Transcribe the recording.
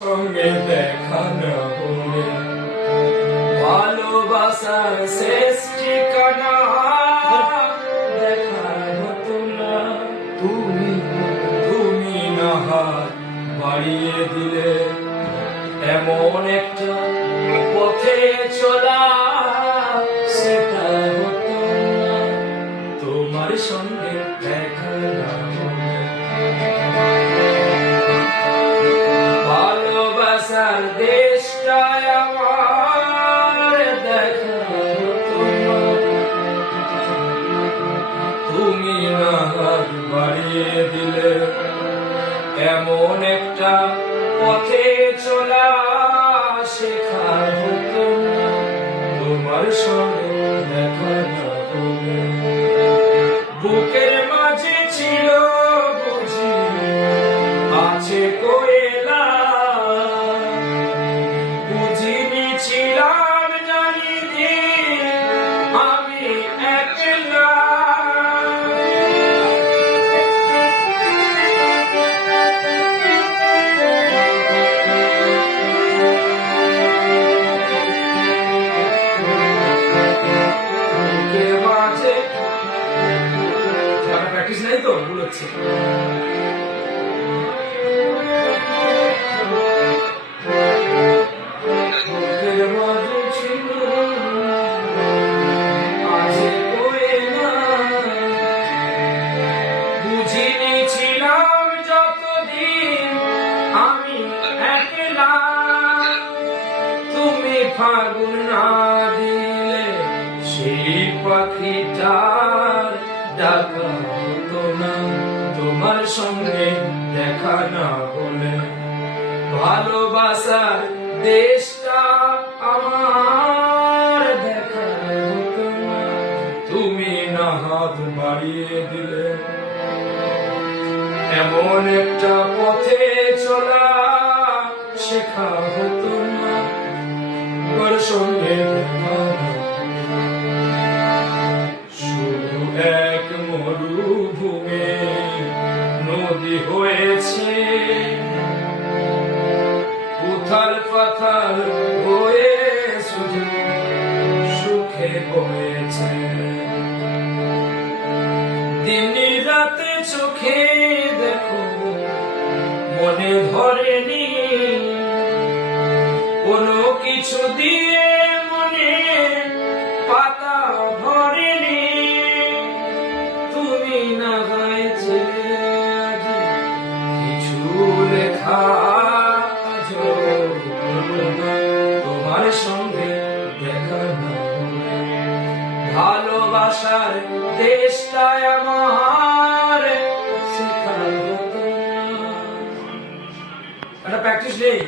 সঙ্গে দেখা না হলে ভালোবাসার শেষ ঠিকানা দেখা হতো না। তুমি না হাত বাড়িয়ে দিলে এমন একটা পথে চলা সেটা হতো না তোমার সঙ্গে দেখা না হলে। ভালোবাসার দেশটায় আমার দেখা হতো না। তুমি না হাত বাড়িয়ে দিলে এমন একটা পথে চলা শেখা হতো না তোমার সঙ্গে দেখা না হলে। বুকের মাঝে ছিল বুঝি আছে কোয়েলা, বুঝিনি ছিলাম জানি দিন আমি একলা। বুকের মাঝে প্র্যাকটিস নাই তো ভুল হচ্ছে। বুঝিনি ছিলাম যতদিন আমি একলা, তুমি ফাগুন না দিলে সেই পাখিটার ডাকা হতো না তোমার সঙ্গে দেখা না হলে। ভালোবাসার দেশটা আমার দেখা হতো না তুমি না হাত বাড়িয়ে দিলে এমন একটা পথে চলা শেখা হতো না তোমার সঙ্গে দেখা না। শুধু এক মরুভূমি নদী হয়েছে উথাল পাথাল হয়ে শুধু সুখে বয়েছে। দিন রাতে চোখে দেখো মনে ধরেনি কোনো কিছু দিয়ে মনে পাতা ভরেনি। তুমি না গাইছিলে আজ কিছু লেখা তোমার সঙ্গে দেখা না হলে। ভালোবাসার দেশটায় আমার শেখা হতো না। একটা প্র্যাকটিস নেই।